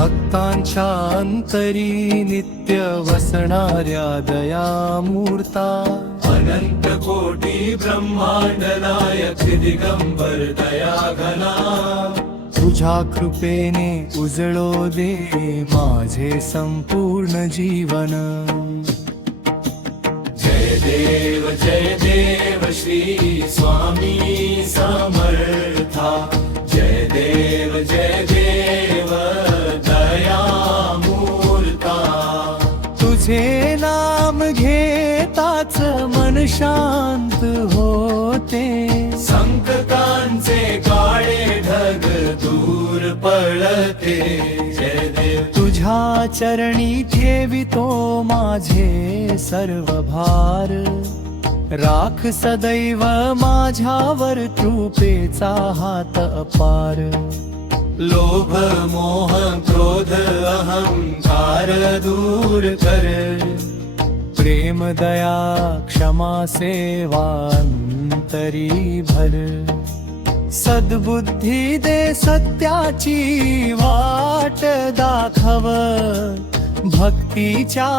भक्तांच्या अंतरी नित्य वसणाऱ्या दयामूर्ता, अनंत कोटी ब्रह्मांड नायक दिगंबर दया घना, तुझ्या कृपेने उजळो दे माझे संपूर्ण जीवन. जय देव श्री स्वामी समर्था, जय देव दयामूर्ता. तुझे नाम घेताच मन शांत होते, संकटांचे काळे ढग दूर पळते. जय देव तुझ्या चरणी ठेवितो माझे सर्व भार, राख सदैव माझ्यावर कृपेचा हात अपार. लोभ मोह क्रोध अहंकार दूर कर, प्रेम दया क्षमा सेवा अंतरी भर. सद्बुद्धी दे सत्याची वाट दाखव, भक्तीच्या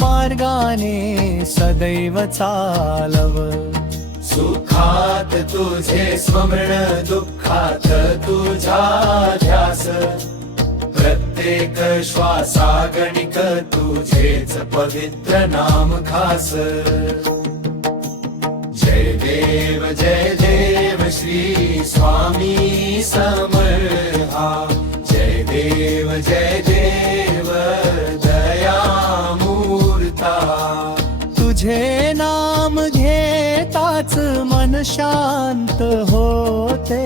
मार्गाने सदैव चालव. सुखात तुझे स्मरण, दुःखात तुझा ध्यास, प्रत्येक श्वासागणिक तुझेच पवित्र नाम खास. जय देव श्री स्वामी समर्था, जय देव दयामूर्ता. तुझे नाम घेताच मन शांत होते,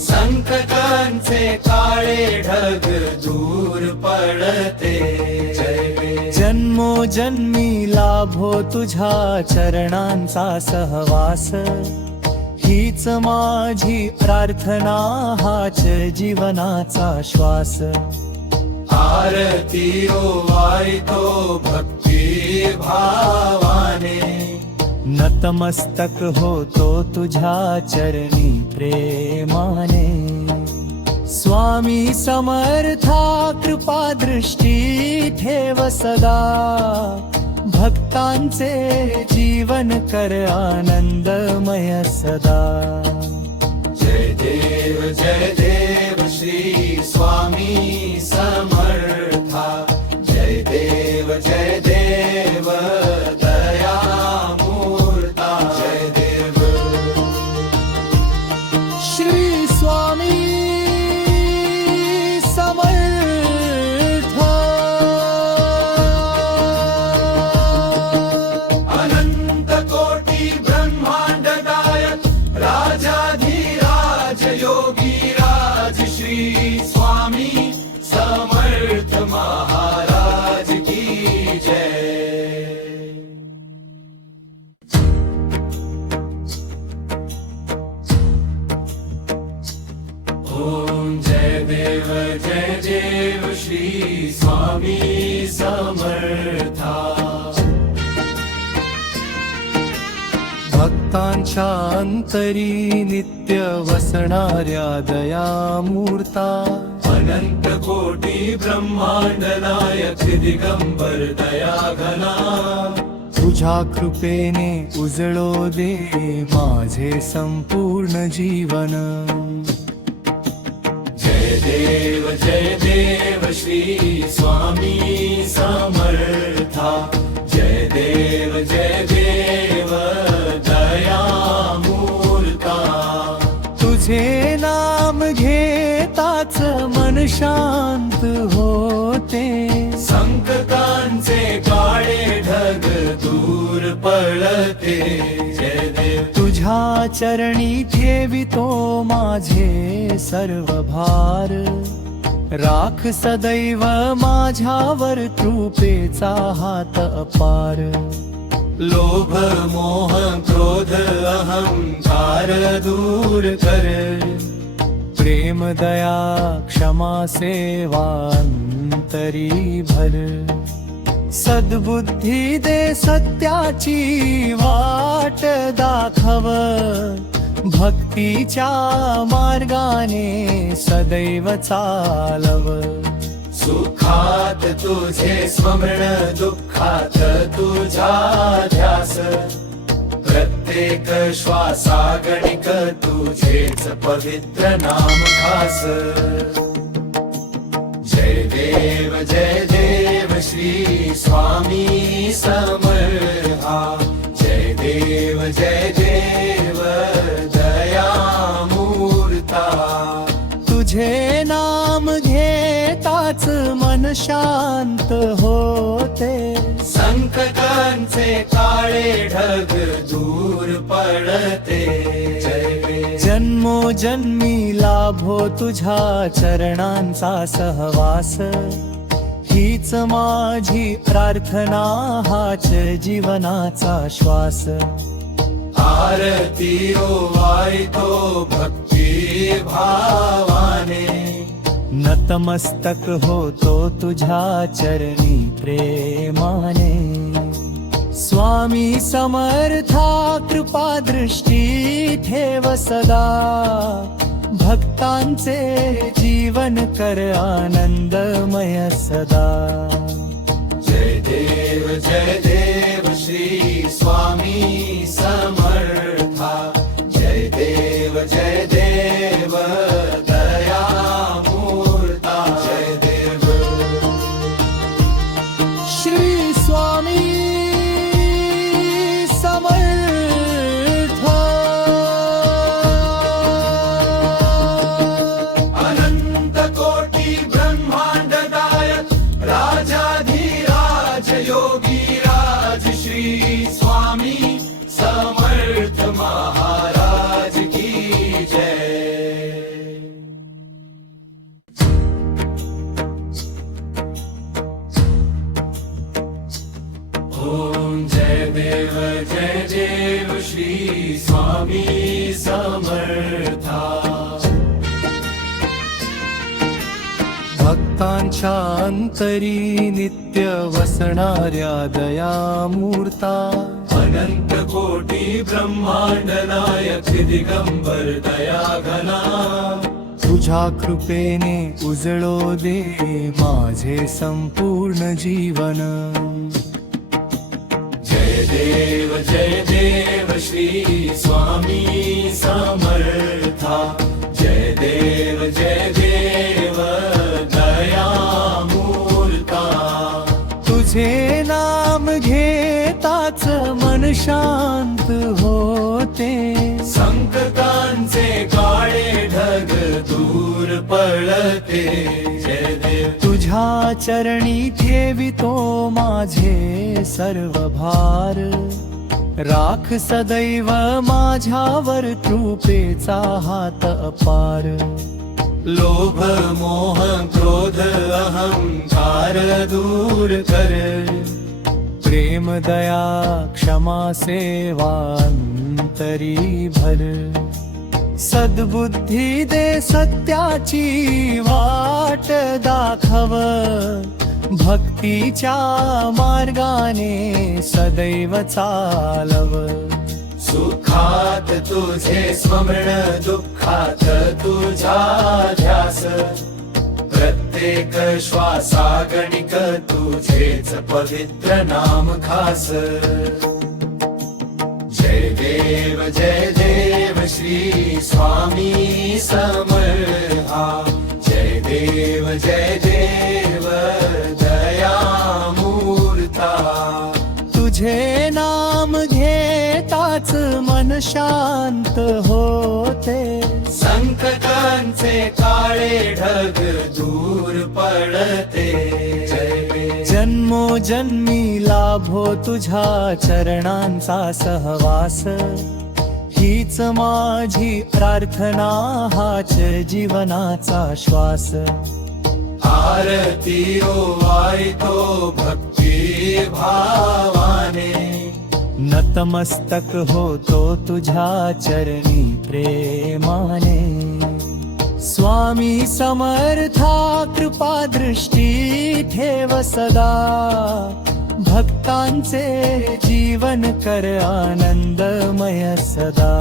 संकटांचे काळे ढग दूर पडते. जन्मोजन्मी लाभो तुझ्या चरणांचा सहवास, हीच माझी प्रार्थना हाच जीवनाचा श्वास. आरती ओवाळतो भक्ती भावाने, नतमस्तक होतो तुझ्या चरणी प्रेमाने. स्वामी समर्था कृपा दृष्टी ठेव सदा, भक्तांचे जीवन कर आनंदमय सदा. जय देव श्री स्वामी समर्था, जय देव दयामूर्ता. जय देव श्री स्वामी समर्था. अनंत कोटी ब्रह्मांड नायक, राजाधिराज योगी राज, श्री स्वामी समर्थ महाराज की जय. ओम जय देव श्री स्वामी समर्था. भक्तांच्या अंतरी नित्य वसणाऱ्या दयामूर्ता, अनंत कोटी ब्रह्मांड नायक दिगंबर दया घना, तुझ्या कृपेने उजळो दे माझे संपूर्ण जीवन. जय देव श्री स्वामी समर्था, जय देव दयामूर्ता. तुझे नाम घेताच मन शांत होते, संकटांचे काळे ढग दूर पळते. जय देव तुझ्या चरणी ठेवितो माझे सर्व भार, राख सदैव माझ्यावर कृपेचा हात अपार. लोभ मोह क्रोध अहंकार दूर कर, प्रेम दया क्षमा सेवा अंतरी भर. सद्बुद्धी दे सत्याची वाट दाखव, भक्तीच्या मार्गाने सदैव चालव. सुखात तुझे स्मरण, दुःखात तुझा ध्यास, प्रत्येक श्वासागणिक तुझेच पवित्र नाम खास. जय देव श्री स्वामी समर्था. जय देव दयामूर्ता. तुझे नाम घेताच मन शांत होते, संकटांचे काळे ढग दूर पडते. जय जन्मोजन्मी लाभो तुझ्या चरणांचा सहवास, हीच माझी प्रार्थना, हाच जीवनाचा श्वास. आरती ओवाळतो भक्ती भावाने, नतमस्तक होतो तुझ्या चरणी प्रेमाने. स्वामी समर्था कृपा दृष्टी ठेव सदा, भक्तांचे जीवन कर आनंदमय सदा. जय देव श्री स्वामी समर्था. जय देव दयामूर्ता. जय देव श्री स्वामी समर्थ. अनंत कोटी ब्रह्मांड नायक, राजाधिराज योगी राज, श्री स्वामी समर्थ महाराज की जय. ओम जय देव श्री स्वामी समर्था. भक्तांच्या अंतरी नित्य वसणाऱ्या दयामूर्ता. अनंत कोटी ब्रह्मांड नायक, दिगंबर दयाघना. तुझ्या कृपेने उजळो दे माझे संपूर्ण जीवन. जय देव श्री स्वामी समर्था. जय देव दयामूर्ता. तुझे नाम घेताच मन शांत होते, संकटांचे काळे ढग दूर पळते. जय देव तुझ्या चरणी ठेवितो माझे सर्व भार. राख सदैव माझ्यावर कृपेचा हात अपार. लोभ मोह क्रोध अहंकार दूर कर. प्रेम दया क्षमा सेवा अंतरी भर. सद्बुद्धी दे सत्याची वाट दाखव, भक्तीच्या मार्गाने सदैव चालव. सुखात तुझे स्मरण, दुःखात तुझा ध्यास, प्रत्येक श्वासागणिक तुझेच पवित्र नाम खास. जय देव श्री स्वामी समर्था. जय देव दयामूर्ता. तुझे नाम घेताच मन शांत होते, संकटांचे काळे ढग दूर पडते. जन्मोजन्मी लाभो तुझ्या चरणांचा सहवास, हीच माझी प्रार्थना, हाच जीवनाचा श्वास. आरती ओवाळतो भक्ती भावाने, नतमस्तक होतो तुझ्या चरणी प्रेमाने. स्वामी समर्था कृपा दृष्टी ठेव सदा, भक्तांचे जीवन कर आनंदमय सदा.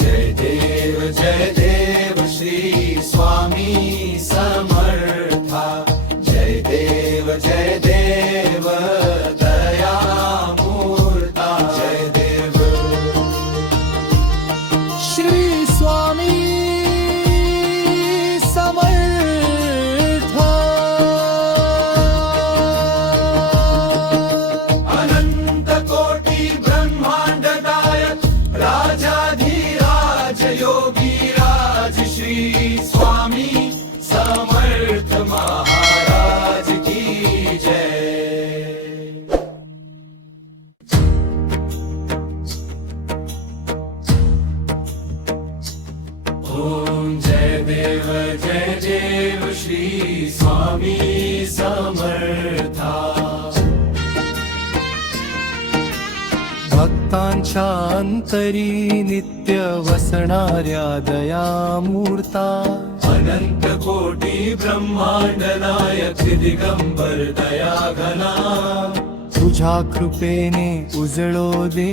जय देव श्री स्वामी समर्था. स्वामी समर्था भक्तांच्या अंतरी नित्य वसणाऱ्या दयामूर्ता अनंत कोटी ब्रह्मांड नायक दिगंबर दया घना तुझ्या कृपेने उजळो दे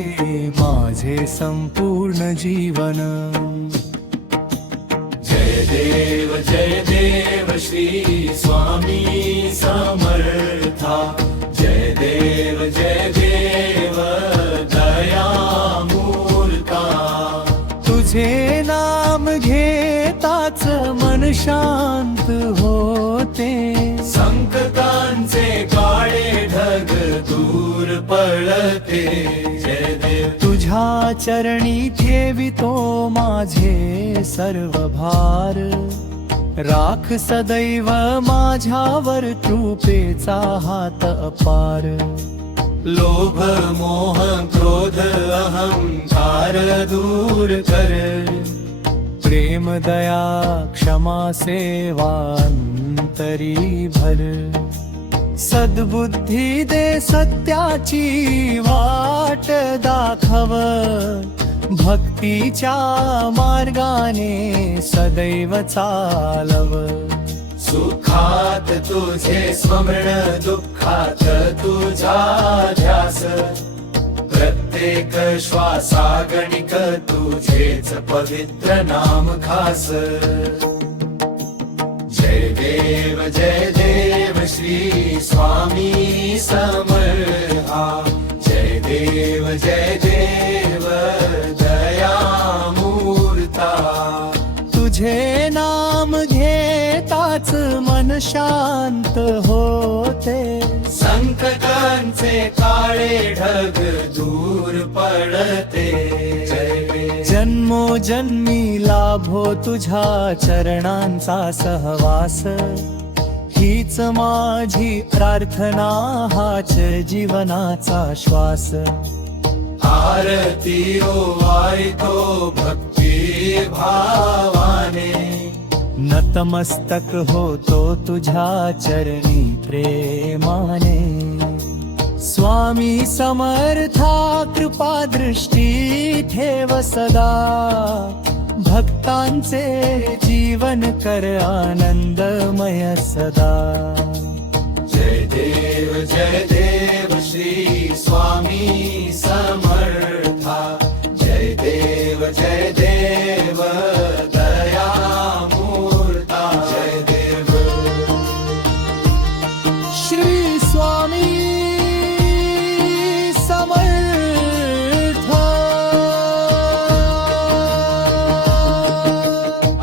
माझे संपूर्ण जीवन जय देव श्री स्वामी समर्था जय देव दयामूर्ता तुझे नाम घेताच मन शांत होते संकटांचे काळे ढग दूर पळते जय देव तुझ्या चरणी ठेवितो माझे सर्व भार राख सदैव माझ्यावर कृपेचा हात अपार लोभ मोह क्रोध अहंकार दूर कर प्रेम दया क्षमा सेवा अंतरी भर सद्बुद्धी दे सत्याची वाट दाखव भक्तीच्या मार्गाने सदैव चालव सुखात तुझे स्मरण दुःखात तुझा ध्यास प्रत्येक श्वासागणिक तुझेच पवित्र नाम खास जय देव श्री स्वामी समर्था जय देव दयामूर्ता तुझे नाम घेताच मन शांत होते संकटांचे काळे ढग दूर पडते जन्मोजन्मी लाभो तुझ्या चरणांचा सहवास हीच माझी प्रार्थना हाच जीवनाचा श्वास आरती ओवाळतो भक्ती भावाने नतमस्तक होतो तुझ्या चरणी प्रेमाने स्वामी समर्था कृपा दृष्टी ठेव सदा भक्तांचे जीवन कर आनंदमय सदा जय देव श्री स्वामी समर्था जय देव दयामूर्ता जय देव श्री स्वामी समर्था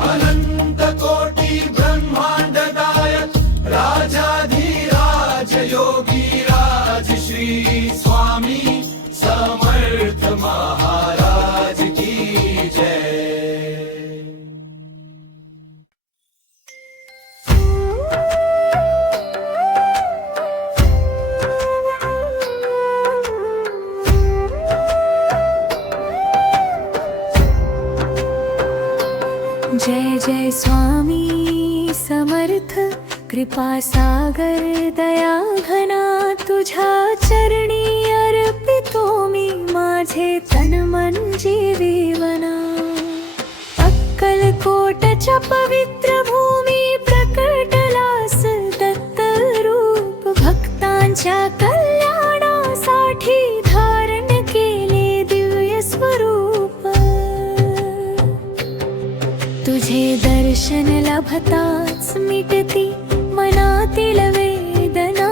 अनंत कोटी ब्रह्मांड दायक राजाधिराज योगी राज श्री स्वामी समर्थ महाराज की जय जय जय स्वामी समर्थ कृपा सागर दया घना तुझ्या चरणी अर्पितो मी माझे तन मन जीवना अक्कलकोटच्या पवित्र भूमी प्रकटलास दत्त रूप भक्तांच्या कल्याणासाठी धारण केले दिव्य स्वरूप तुझे दर्शन लभताच मिटती मनातील वेदना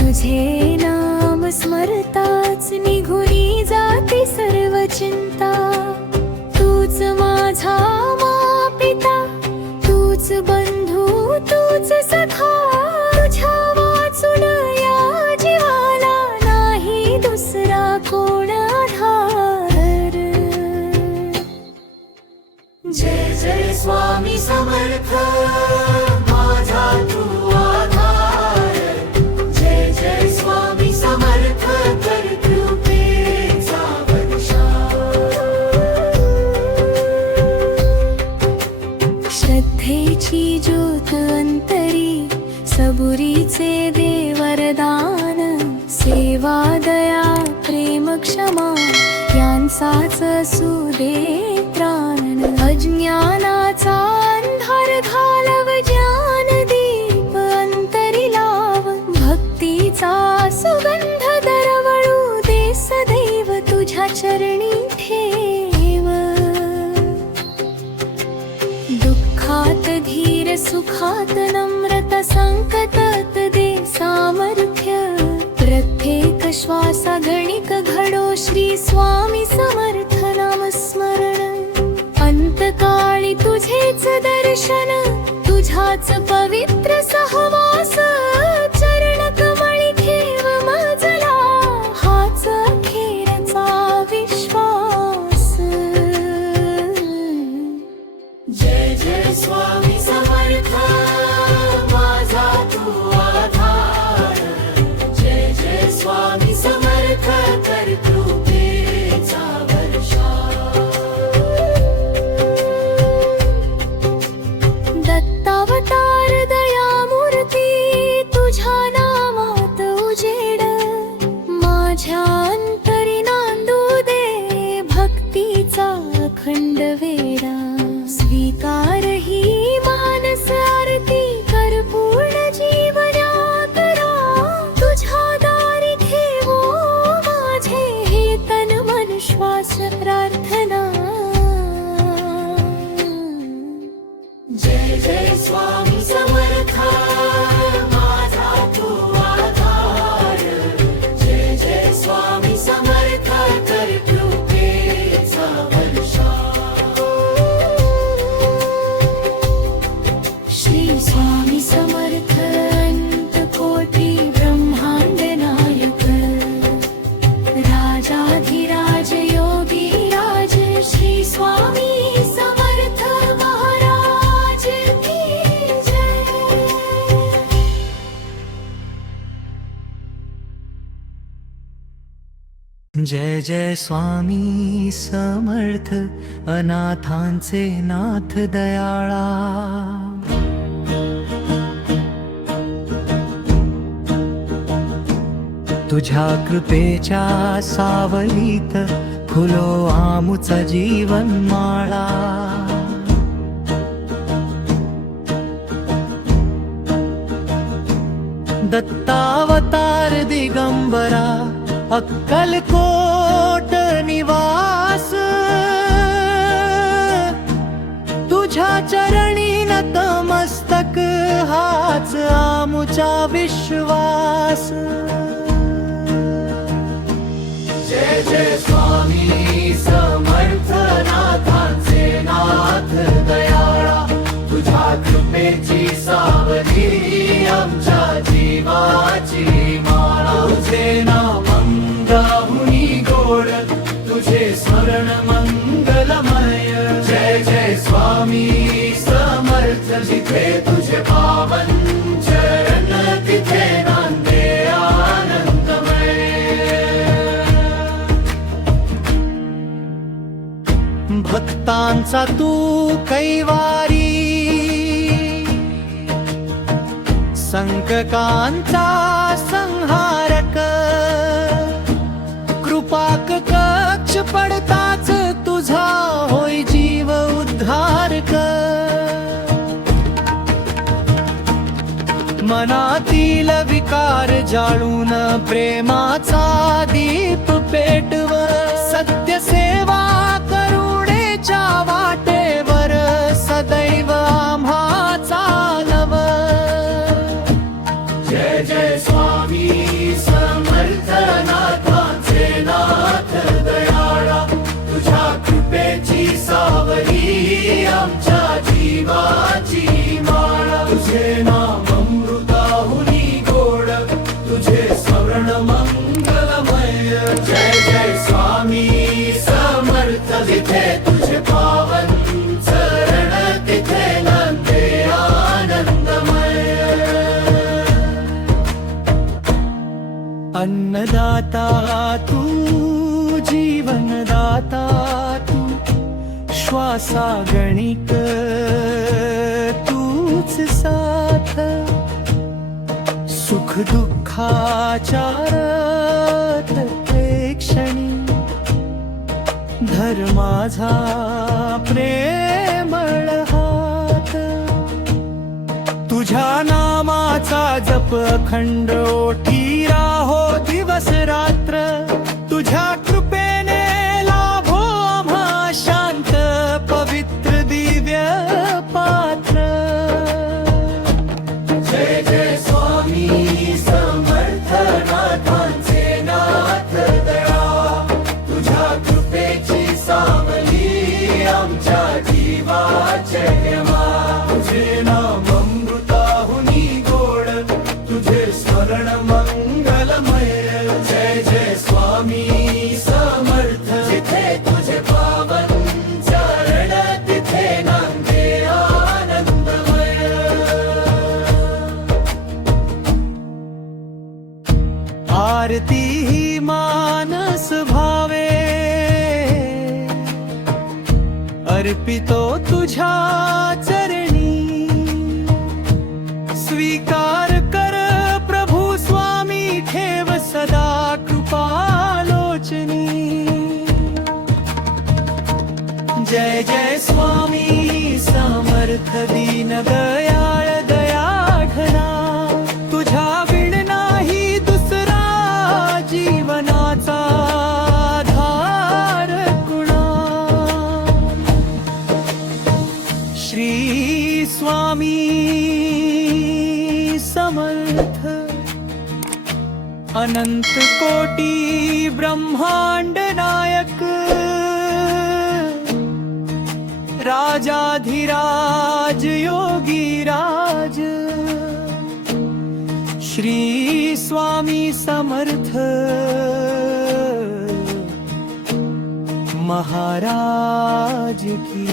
तुझे नाम स्मरताच निघूनी जाती सर्व चिंता तूच माझा मापिता तूच बंधू तूच सखा तुझ्या वाचून या जीवाला नाही दुसरा कोण आधार जय स्वामी समर्थ माझा तू आधार जय स्वामी समर्थ कर कृपेचा वर्षाव श्रद्धेची ज्योत अंत सबुरीचे दे वरदान, सेवा दया प्रेम क्षमा यांचाच असू दे त्राण. अज्ञानाचा अंधार घालव, ज्ञान दीप अंतरी लाव, भक्तीचा सुगंध दरवळू दे सदैव तुझ्या चरणी ठेव. दुःखात धीर, सुखात नम्रता, संकटात दे सामर्थ्य. प्रत्येक श्वासा गणिक घडो श्री स्वामी समर्थ नाम स्मरण. अंतकाळी तुझेच दर्शन, तुझाच पवित्र सहवास. चरण कमळी ठेव मजला, हाच अखेरचा विश्वास. जय जय स्वामी समर्थ, माझा तू आधार. जय जय स्वामी समर्थ, कर कृपेचा वर्षाव. दत्तावतार दयामूर्ती, तुझ्या नामात उजेड. माझ्या अंतरी नांदू दे भक्तीचा अखंड वेडा. स्वीकार ही मानस आरती, कर पूर्ण जीवनात राहा. तुझ्या दारी ठेवो माझे हे तन मन श्वास प्रार्थना. जय जय स्वामी समर्थ, माझा तू आधार. जय जय स्वामी समर्थ, कर कृपेचा वर्षाव. श्री स्वामी समर्थ, अनंत कोटी ब्रह्मांड नायक. राजाधिराज योगी राज, श्री स्वामी समर्थ महाराज की जय. जय जय स्वामी समर्थ, अनाथांचे नाथ दयाळा. तुझ्या कृपेच्या सावलीत फुलो आमुचा जीवन माळा. दत्तावतार दिगंबरा, अक्कलकोट निवास. तुझ्या चरणी नतमस्तक, हाच आमुचा विश्वास. जय जय स्वामी समर्थ, नाथांचे नाथ दयाळा. तुझ्या कृपेची सावली आमच्या जीवाची माळा. तुझे नाम मंगलाहुनी गोड, तुझे स्मरण मंगलमय. जय जय स्वामी समर्थ, जिथे तुझे पावन चरण, तिथे नांदे आनंदमय. भक्तांचा तू कैवारी, संकटांचा संहारक. कृपाक कक्ष पडताच तुझा होय जीव उद्धारक. मनातील विकार जाळून प्रेमाचा दीप पेटव. सत्य सेवा करुणेच्या वाटेवर सदैव आम्हा चालव. जय जय स्वामी समर्थ, नाथांचे नाथ दयाळा. तुझ्या कृपेची सावली आमच्या जीवाची माळा. तुझे नाम अमृताहुनी गोड, तुझे स्मरण मंगलमय. जय जय स्वामी समर्थ, जिथे तुझे पावन चरण, तिथे नांदे आनंदमय. अन्नदाता तू, जीवनदाता तू. श्वासा गणिक तूच साथ. सुख दुःखाच्या प्रत्येक क्षणी धर माझा प्रेमळ हात, तुझ्या नामाचा जप अखंड ओठी राहो दिवस रात्र, तुझ्या कृपेने लाभो आम्हा शांत पवित्र दिव्य पात्र. जय जय स्वामी समर्थ नाथांचे नाथ दया, तुझ्या कृपेची सावली आमच्या जीवाचे हेमा. तुझे नाम अमृताहुनी गोड, तुझे स्मरण मंगलमय. जय जय स्वामी समर्थ, जिथे तुझे पावन चरण तिथे नांदे आनंदमय. आरती ही मानस भावे अर्पितो तुझ्या चरणी, स्वीकार कर प्रभु स्वामी ठेव सदा कृपालोचनी. जय जय स्वामी समर्थ दीन दयाळ दयाघना, तुझ्या विण नाही दुसरा जीवनाचा आधार कुणा. श्री स्वामी समर्थ अनंत कोटी ब्रह्मांड नायक, राजाधिराज योगी राज. श्री स्वामी समर्थ महाराज की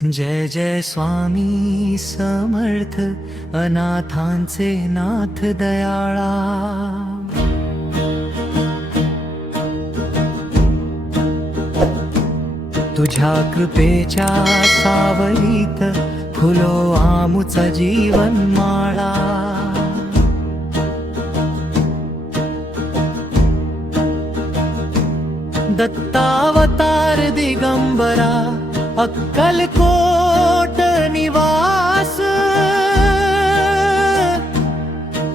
जय जय स्वामी समर्थ अनाथांचे नाथ दयाळा. तुझ्या कृपेच्या सावलीत फुलो आमुचा जीवन माळा. दत्तावतार दिगंबरा अक्कलकोट निवास,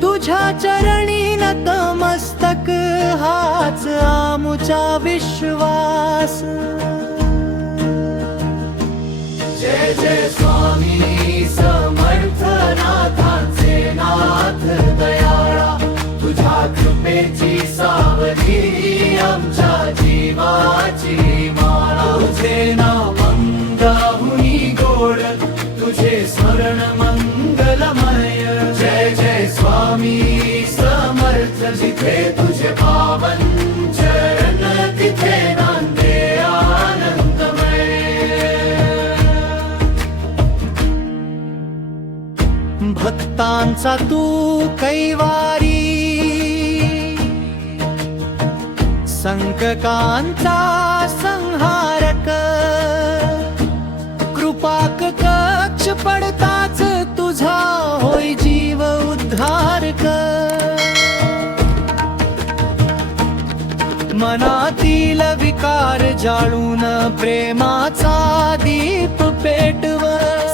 तुझ्या चरणी नतमस्तक हाच आमुचा विश्वास. जय जय स्वामी समर्थ नाथांचे नाथ दयाळा, तुझ्या कृपेची सावली आमच्या जीवाची माळा. तुझे नाम अंगाहुनी गोड, तुझे स्मरण मंगलमय. जय जय स्वामी समर्थ, जिथे तुझे पावन चरण तिथे नांदे आनंदमय. भक्तांचा तू कैवारी, संकटांचा संहारक. कृपाक कक्ष पडताच तुझा होय जीव उद्धारक. मनातील विकार जाळून प्रेमाचा दीप पेटव,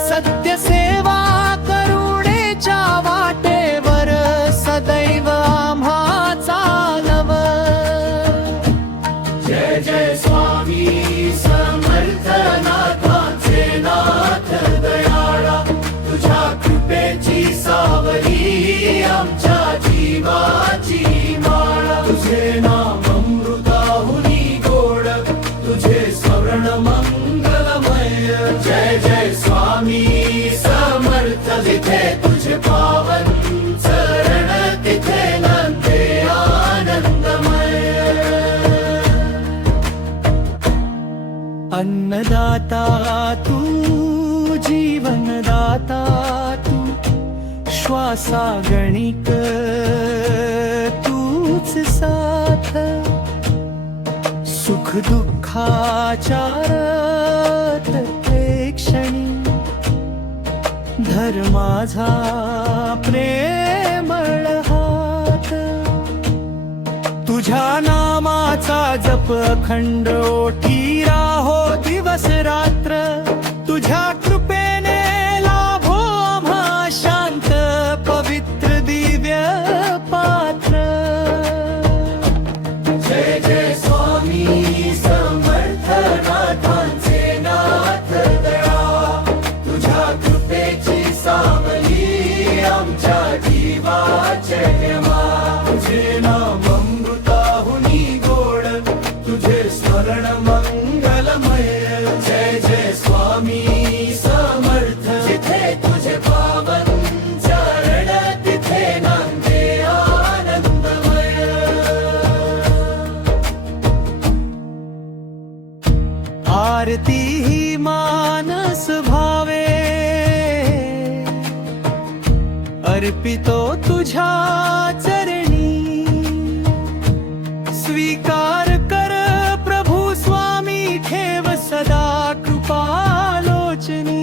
सत्य सेवा करुणेच्या वाटेवर सदैव आम्हा चालव. जय जय स्वामी समर्थ नाथांचे नाथ दयाळा, तुझ्या कृपेची सावली आमच्या जीवाची माळा. तुझे नाम अमृताहुनी गोड, तुझे स्मरण मंगलमय. जय जय स्वामी समर्थ, जिथे तुझे पावन चरण तिथे नांदे आनंदमय. अन्नदाता तू, जीवनदाता तू, श्वासा गणिक तूच साथ. सुखाचार ते क्षणी धर माझा प्रेमळ हात तुझ्या नामाचा जप अखंड ओठी राहो दिवस रात्र तुझ्या कृपेने लाभो आम्हा शांत पवित्र दिव्य पात्र जय जय स्वामी समर्थ नाथांचे नाथ दया तुझ्या कृपेची सावली आमच्या जीवाचे यमा तुझे नाम अमृताहुनी गोड तुझे स्मरण मंगलमय जय जय स्वामी समर्थ जिथे तुझे पावन चरण तिथे नांदे आनंदमय आरती ही मानस भावे अर्पितो तुझ्या चरणी स्वीकार कर प्रभु स्वामी ठेव सदा कृपालोचनी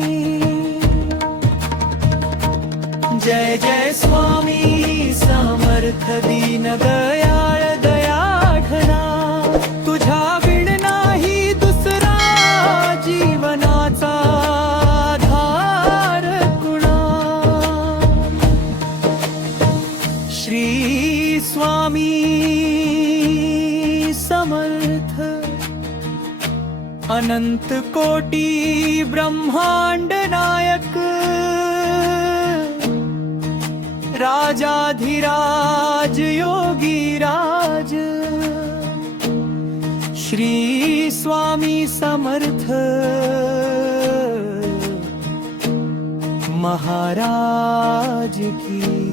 जय जय स्वामी समर्थ दीन दयाळ दयाघना तुझ्या विण नाही दुसरा जीवनाचा आधार कुणा श्री स्वामी समर्थ अनंत कोटी ब्रह्मांड नायक राजाधिराज योगी राज श्री स्वामी समर्थ महाराज की